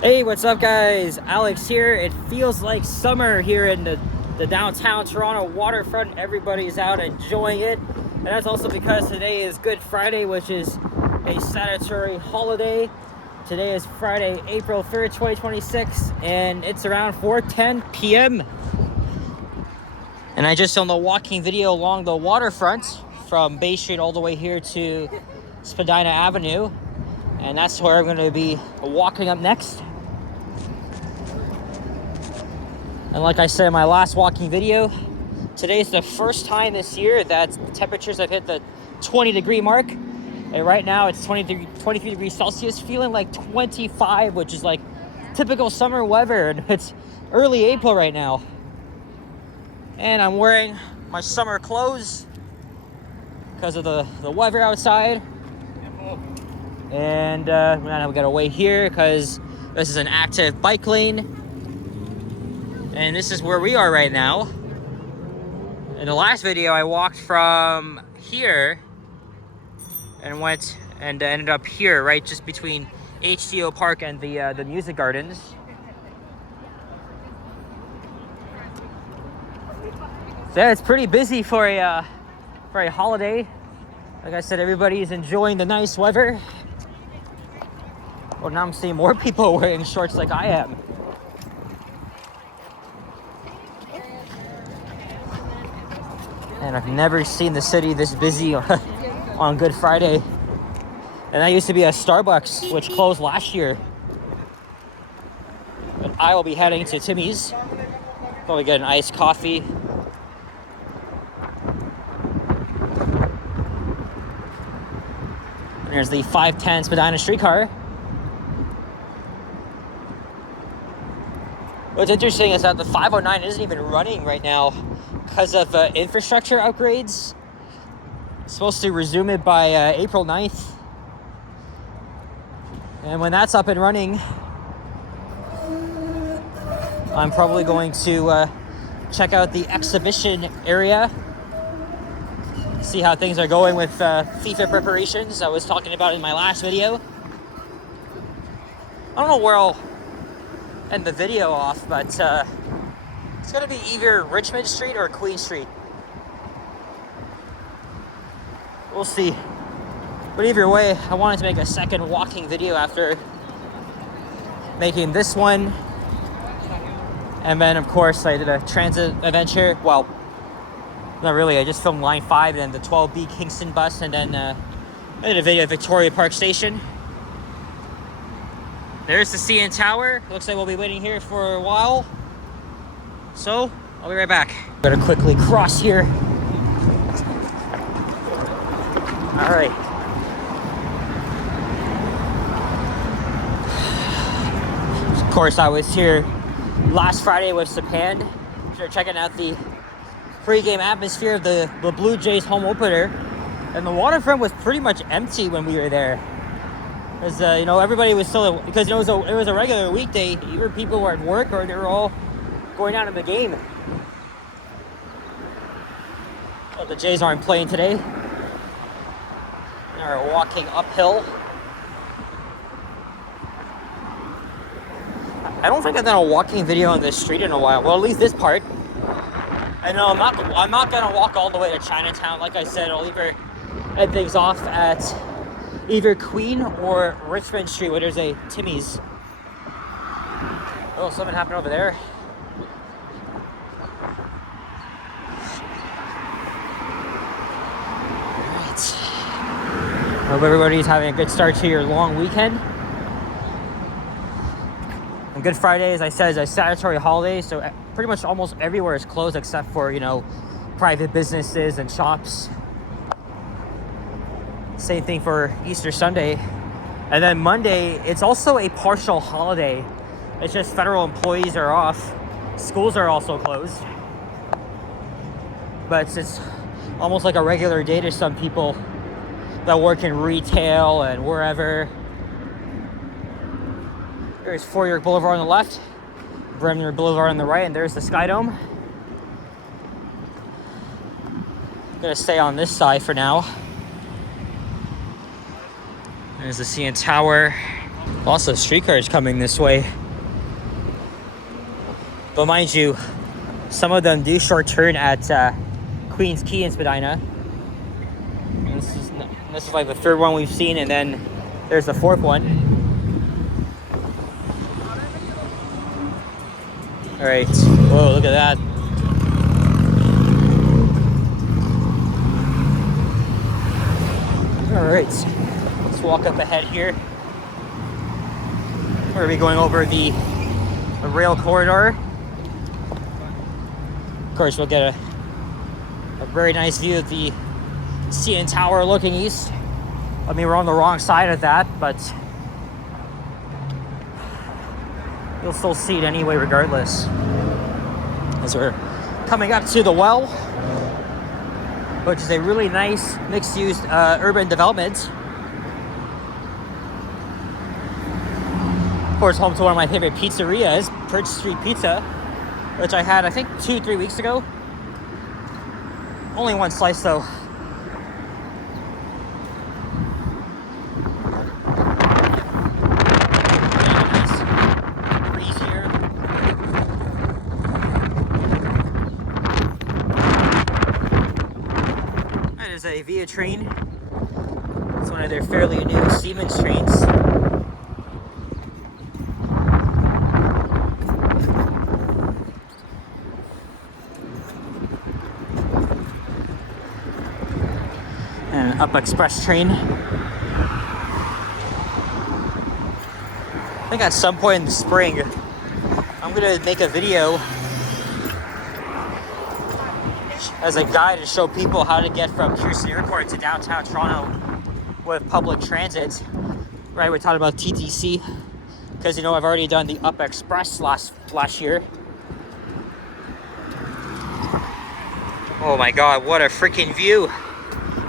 Hey, what's up guys? Alex here. It feels like summer here in the downtown Toronto waterfront. Everybody's out enjoying it. And that's also because today is Good Friday, which is a statutory holiday. Today is Friday, April 3rd, 2026, and it's around 4:10 p.m. And I just filmed a walking video along the waterfront from Bay Street all the way here to Spadina Avenue. And that's where I'm going to be walking up next. And like I said in my last walking video, today is the first time this year that the temperatures have hit the 20-degree mark. And right now it's 23 degrees Celsius, feeling like 25, which is like typical summer weather. And it's early April right now. And I'm wearing my summer clothes because of the weather outside. And now we gotta wait here because this is an active bike lane. And this is where we are right now. In the last video, I walked from here and went and ended up here, right just between HTO Park and the Music Gardens. So yeah, it's pretty busy for a holiday. Like I said, everybody is enjoying the nice weather. Well, now I'm seeing more people wearing shorts like I am. And I've never seen the city this busy on Good Friday. And that used to be a Starbucks, which closed last year. But I will be heading to Timmy's. Probably get an iced coffee. And there's the 510 Spadina streetcar. What's interesting is that the 509 isn't even running right now because of infrastructure upgrades. It's supposed to resume it by April 9th. And when that's up and running, I'm probably going to check out the exhibition area, see how things are going with FIFA preparations I was talking about in my last video. I don't know where I'll end the video off, but it's gonna be either Richmond Street or Queen Street. We'll see. But either way, I wanted to make a second walking video after making this one. And then of course I did a transit adventure. Well, not really, I just filmed line 5 and then the 12B Kingston bus, and then I did a video at Victoria Park Station. There's the CN Tower. Looks like we'll be waiting here for a while. So, I'll be right back. Gotta quickly cross here. All right. Of course, I was here last Friday with Sapan. They're checking out the pre-game atmosphere of the Blue Jays home opener. And the waterfront was pretty much empty when we were there. Because, everybody was still, because it was a regular weekday. Either people were at work or they were all going down to the game. Well, the Jays aren't playing today. They're walking uphill. I don't think I've done a walking video on this street in a while. Well, at least this part. I know I'm not gonna walk all the way to Chinatown. Like I said, I'll either end things off at either Queen or Richmond Street, where there's a Timmy's. Oh, something happened over there. Alright. Hope everybody's having a good start to your long weekend. And Good Friday, as I said, is a statutory holiday, so pretty much almost everywhere is closed except for, private businesses and shops. Same thing for Easter Sunday. And then Monday, it's also a partial holiday. It's just federal employees are off. Schools are also closed. But it's almost like a regular day to some people that work in retail and wherever. There's Fort York Boulevard on the left, Bremner Boulevard on the right, and there's the Sky Dome. I'm gonna stay on this side for now. There's the CN Tower. Also, streetcars coming this way. But mind you, some of them do short turn at Queens Quay in Spadina. And this is like the third one we've seen, and then there's the fourth one. All right. Whoa, look at that. All right. Let's walk up ahead here. We're gonna be going over the rail corridor. Of course, we'll get a very nice view of the CN Tower looking east. I mean, we're on the wrong side of that, but you'll still see it anyway regardless. As we're coming up to the Well, which is a really nice mixed-use urban development. Of course, home to one of my favorite pizzerias, Perch Street Pizza, which I had, I think, 2-3 weeks ago. Only one slice, though. Nice breeze here. That is a Via train. It's one of their fairly new Siemens trains. And up express train. I think at some point in the spring, I'm gonna make a video as a guide to show people how to get from Houston Airport to downtown Toronto with public transit. Right, we talked about TTC, because you know I've already done the Up Express last year. Oh my God, what a freaking view!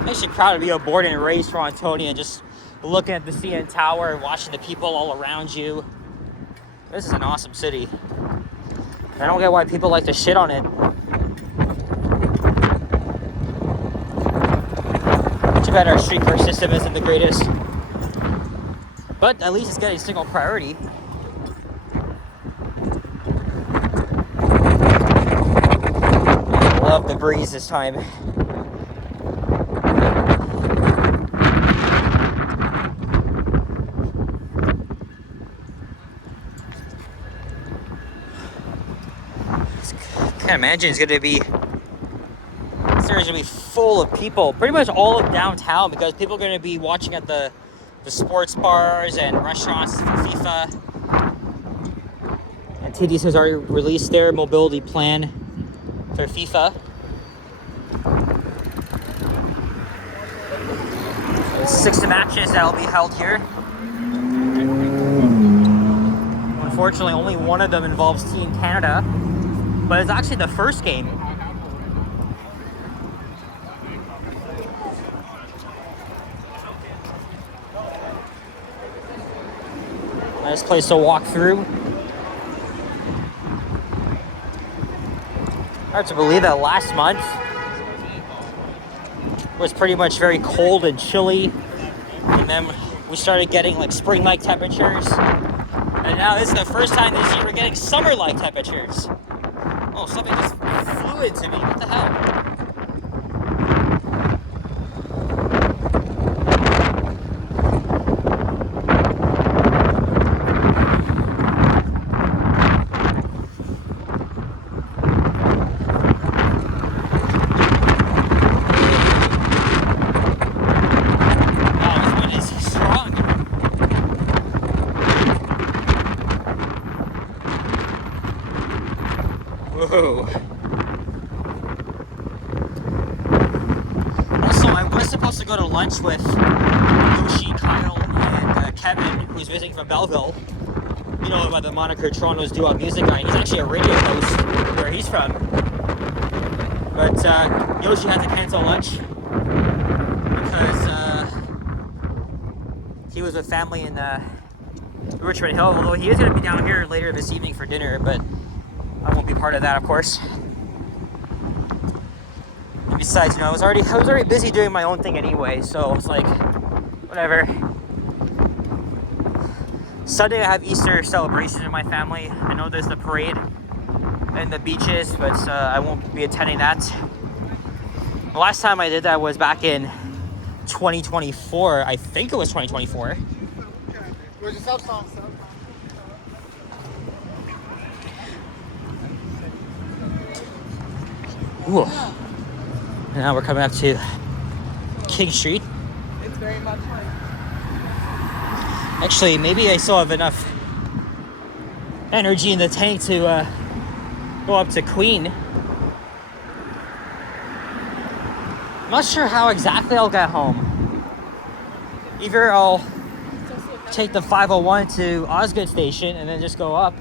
I'm actually proud to be born and raised Torontonian, just looking at the CN Tower and watching the people all around you. This is an awesome city. I don't get why people like to shit on it. Too bad our streetcar system isn't the greatest. But at least it's getting single priority. I love the breeze this time. I can't imagine it's gonna be full of people, pretty much all of downtown, because people are gonna be watching at the sports bars and restaurants for FIFA. And TDC has already released their mobility plan for FIFA. There's 6 matches that will be held here. Unfortunately, only one of them involves Team Canada, but it's actually the first game. Nice place to walk through. Hard to believe that last month was pretty much very cold and chilly, and then we started getting like spring-like temperatures, and now this is the first time this year we're getting summer-like temperatures. Oh, something just flew into me. What the hell? Whoa. Also, I was supposed to go to lunch with Yoshi, Kyle, and Kevin, who's visiting from Belleville. You know about the moniker Toronto's doo-wop music guy. He's actually a radio host where he's from. But Yoshi had to cancel lunch because he was with family in Richmond Hill, although he is going to be down here later this evening for dinner, but I won't be part of that, of course. And besides, you know, I was already busy doing my own thing anyway, so it's like, whatever. Sunday I have Easter celebration in my family. I know there's the parade and the beaches, but I won't be attending that. The last time I did that was back in 2024. I think it was 2024. Ooh. And now we're coming up to King Street. It's very much like... Actually, maybe I still have enough energy in the tank to go up to Queen. I'm not sure how exactly I'll get home. Either I'll take the 501 to Osgood Station and then just go up,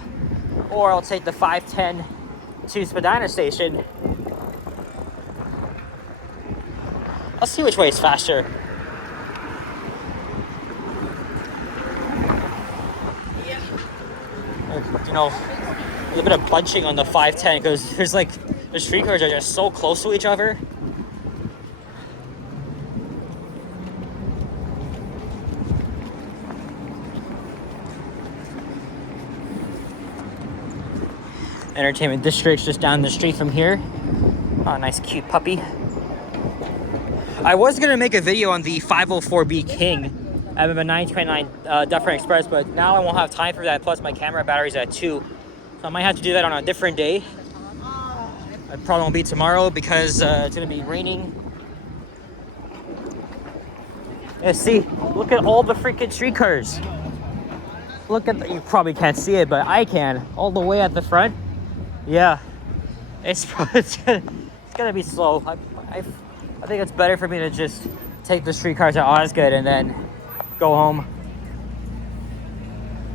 or I'll take the 510 to Spadina Station. I'll see which way is faster. You know, a little bit of bunching on the 510 because there's like the streetcars are just so close to each other. Entertainment District's just down the street from here. Oh, nice cute puppy. I was gonna make a video on the 504B King out of a 929 Dufferin Express, but now I won't have time for that. Plus my camera battery's at 2, so I might have to do that on a different day. It probably won't be tomorrow because it's gonna be raining. Yeah, see, look at all the freaking streetcars. Look at you probably can't see it, but I can. All the way at the front. Yeah, it's gonna be slow. I think it's better for me to just take the streetcars to Osgood and then go home.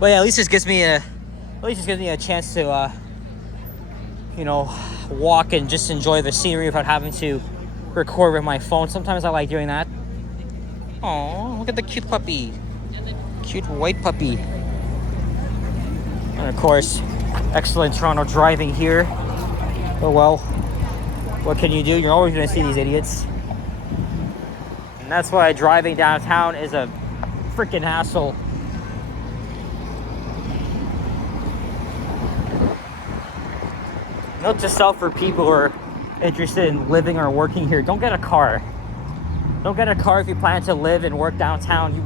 But yeah, at least it gives me a chance to you know, walk and just enjoy the scenery without having to record with my phone. Sometimes I like doing that. Oh, look at the cute puppy. Cute white puppy. And of course, excellent Toronto driving here. Oh well, what can you do? You're always gonna see these idiots. And that's why driving downtown is a freaking hassle. Note to self for people who are interested in living or working here, don't get a car. Don't get a car if you plan to live and work downtown. You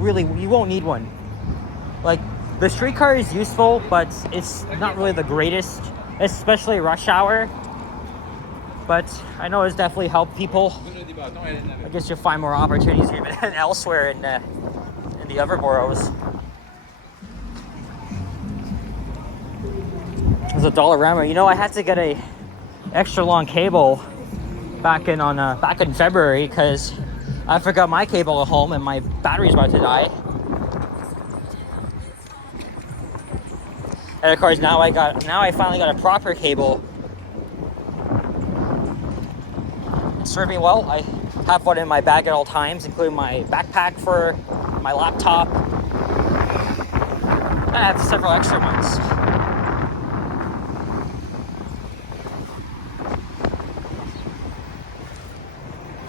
won't need one. Like, the streetcar is useful, but it's not really the greatest, especially rush hour. But I know it's definitely helped people. I guess you'll find more opportunities here than elsewhere in the other boroughs. There's a Dollarama. You know, I had to get a extra long cable back in February because I forgot my cable at home and my battery's about to die. And of course, now I finally got a proper cable. It's served me well. I have one in my bag at all times, including my backpack for my laptop. And I have several extra ones.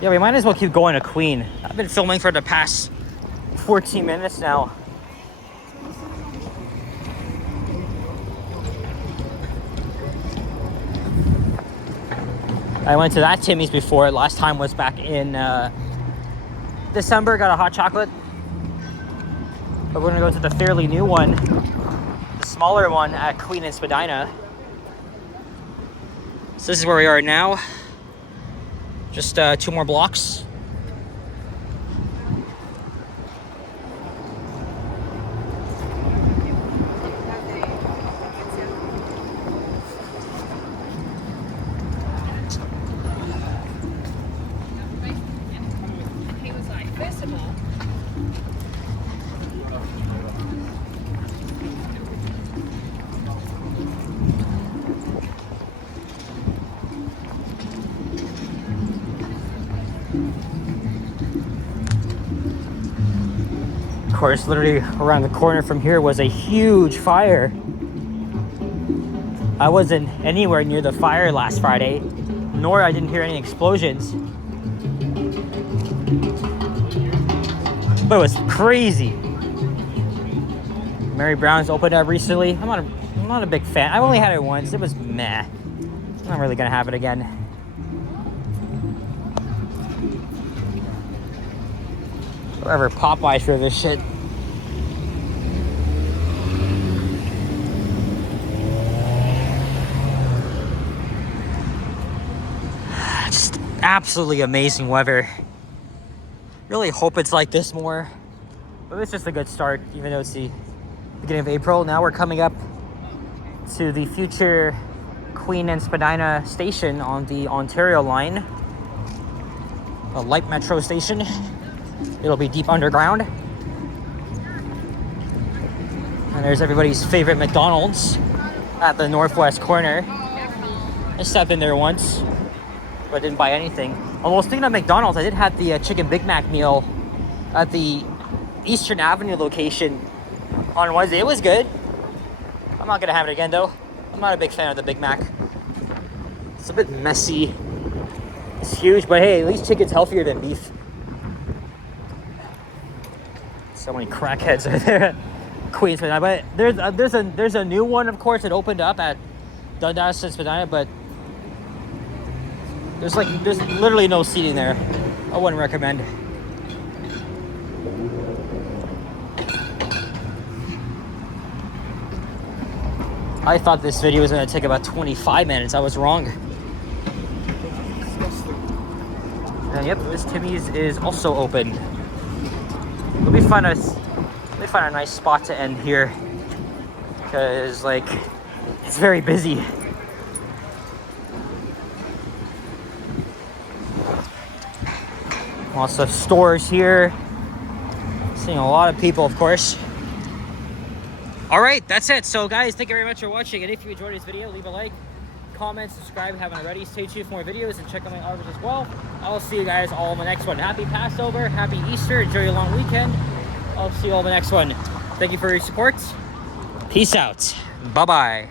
Yeah, we might as well keep going to Queen. I've been filming for the past 14 minutes now. I went to that Timmy's before. Last time was back in December. Got a hot chocolate. But we're gonna go to the fairly new one, the smaller one at Queen and Spadina. So this is where we are now. Just 2 more blocks. Of course, literally around the corner from here was a huge fire. I wasn't anywhere near the fire last Friday, nor I didn't hear any explosions. But it was crazy. Mary Brown's opened up recently. I'm not a big fan. I've only had it once. It was meh. I'm not really gonna have it again. Whatever Popeyes for this shit. Just absolutely amazing weather. Really hope it's like this more. But it's just a good start, even though it's the beginning of April. Now we're coming up to the future Queen and Spadina station on the Ontario line. A light metro station. It'll be deep underground. And there's everybody's favorite McDonald's at the northwest corner. I stepped in there once, but didn't buy anything. Although speaking of McDonald's, I did have the chicken Big Mac meal at the Eastern Avenue location on Wednesday. It was good. I'm not gonna have it again though. I'm not a big fan of the Big Mac. It's a bit messy. It's huge, but hey, at least chicken's healthier than beef. So many crackheads are there at Queens, but there's a new one, of course, that opened up at Dundas and Spadina, but there's literally no seating there. I wouldn't recommend. I thought this video was going to take about 25 minutes. I was wrong. And yep, this Timmy's is also open. Let me find a nice spot to end here, because like it's very busy. Lots of stores here. Seeing a lot of people, of course. All right, that's it. So guys, thank you very much for watching. And if you enjoyed this video, leave a like, comment, subscribe if you haven't already. Stay tuned for more videos and check out my others as well. I'll see you guys all in the next one. Happy Passover, happy Easter, enjoy your long weekend. I'll see you all in the next one. Thank you for your support. Peace out. Bye-bye.